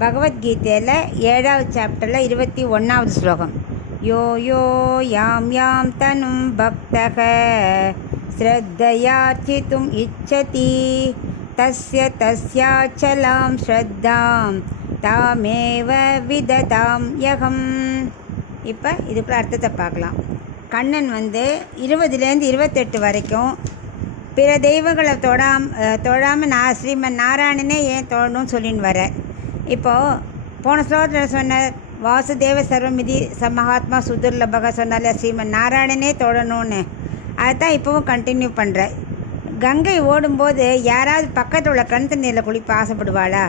பகவத்கீதையில் 7வது சாப்டரில் 21வது ஸ்லோகம். யோ யோ யாம் யாம் தனும் பக்தக ஸ்ரத்தையார்ச்சித்தும் இச்சதி தஸ்ய தஸ்யாச்சலாம் ஸ்ரத்தாம் தாமேவ விததாம் யகம். இப்போ இதுக்குள்ள அர்த்தத்தை பார்க்கலாம். கண்ணன் 20லேருந்து 28 வரைக்கும் பிற தெய்வங்களை தொழாமல் நான் ஸ்ரீமன் நாராயணனே ஏன் தொழணும்னு சொல்லின்னு வர. இப்போது போன ஸ்லோகத்தில் சொன்ன வாசுதேவ சர்வமிதி மகாத்மா சுதுர்லபக சொன்னால ஸ்ரீமன் நாராயணனே தொழணும்னு, அதுதான் இப்போவும் கண்டினியூ பண்ணுறேன். கங்கை ஓடும்போது யாராவது பக்கத்தில் உள்ள கண் தண்ணீரில் குளிப்ப ஆசைப்படுவாளா?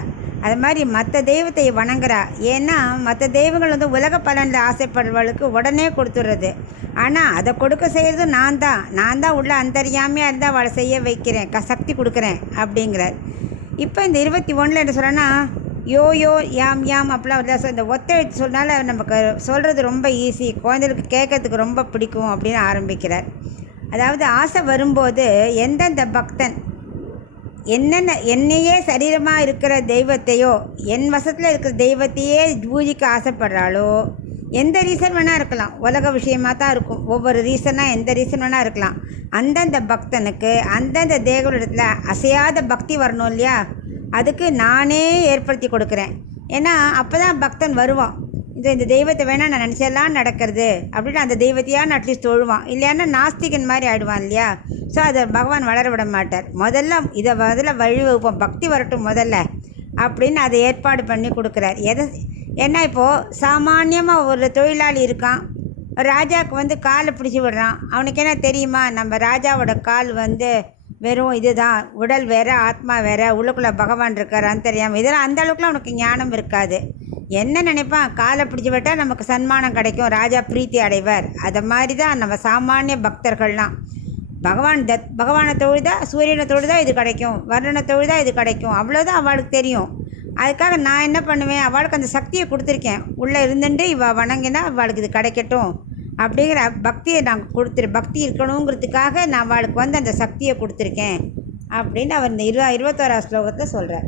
அது மாதிரி மற்ற தெய்வத்தை வணங்குறா. ஏன்னா மற்ற தெய்வங்கள் உலக பலனில் ஆசைப்படுறவளுக்கு உடனே கொடுத்துட்றது. ஆனால் அதை கொடுக்க செய்கிறது நான் தான் உள்ள அந்தரியாமையாக இருந்தால் அவளை செய்ய வைக்கிறேன், சக்தி கொடுக்குறேன் அப்படிங்கிறார். இப்போ இந்த 21 என்ன சொல்கிறேன்னா, யோ யோ யாம் யாம் அப்படிலாம் இந்த ஒத்தெழுத்து சொன்னால நமக்கு சொல்கிறது ரொம்ப ஈஸி, குழந்தைகளுக்கு கேட்கறதுக்கு ரொம்ப பிடிக்கும் அப்படின்னு ஆரம்பிக்கிறார். அதாவது ஆசை வரும்போது எந்தெந்த பக்தன் என்னையே சரீரமாக இருக்கிற தெய்வத்தையோ என் வசத்தில் இருக்கிற தெய்வத்தையே பூஜிக்க ஆசைப்படுறாளோ, எந்த ரீசன் வேணால் இருக்கலாம், உலக விஷயமாக தான் இருக்கும், ஒவ்வொரு ரீசனாக எந்த ரீசன் வேணால் இருக்கலாம், அந்தந்த பக்தனுக்கு அந்தந்த தேவனிடத்தில் அசையாத பக்தி வரணும் இல்லையா? அதுக்கு நானே ஏற்படுத்தி கொடுக்குறேன். ஏன்னா அப்போ தான் பக்தன் வருவான். இந்த தெய்வத்தை வேணால் நான் நினச்செல்லாம் நடக்கிறது அப்படின்னு அந்த தெய்வத்தையான அட்லீஸ்ட் தொழுவான். இல்லைன்னா நாஸ்திகன் மாதிரி ஆகிடுவான் இல்லையா? ஸோ அதை பகவான் வளர விட மாட்டார். முதல்ல வழி வகுப்போம், பக்தி வரட்டும் முதல்ல அப்படின்னு அதை ஏற்பாடு பண்ணி கொடுக்குறார். ஏன்னா இப்போது சாமானியமாக ஒரு தொழிலாளி இருக்கான், ராஜாவுக்கு காலை பிடிச்சி விடுறான். அவனுக்கு என்ன தெரியுமா, நம்ம ராஜாவோட கால் வெறும் இதுதான், உடல் வேறு ஆத்மா வேறு, உள்ளுக்குள்ளே பகவான் இருக்காரான்னு தெரியாமல், இதெல்லாம் அந்த அளவுக்குலாம் அவனுக்கு ஞானம் இருக்காது. என்ன நினைப்பான், காலை பிடிச்சி விட்டால் நமக்கு சன்மானம் கிடைக்கும், ராஜா பிரீத்தி அடைவர். அதை மாதிரி தான் நம்ம சாமானிய பக்தர்கள்லாம். பகவானை தொழுதா, சூரியனை தொழுதா இது கிடைக்கும், வர்ணனை தொழுதா இது கிடைக்கும், அவ்வளோதான் அவளுக்கு தெரியும். அதுக்காக நான் என்ன பண்ணுவேன், அவளுக்கு அந்த சக்தியை கொடுத்துருக்கேன், உள்ளே இருந்துட்டு இவள் வணங்கினா அவளுக்கு இது கிடைக்கட்டும் அப்படிங்கிற பக்தியை நான் பக்தி இருக்கணுங்கிறதுக்காக நான் அவளுக்கு அந்த சக்தியை கொடுத்துருக்கேன் அப்படின்னு அவர் இந்த 21வது ஸ்லோகத்தை சொல்கிறார்.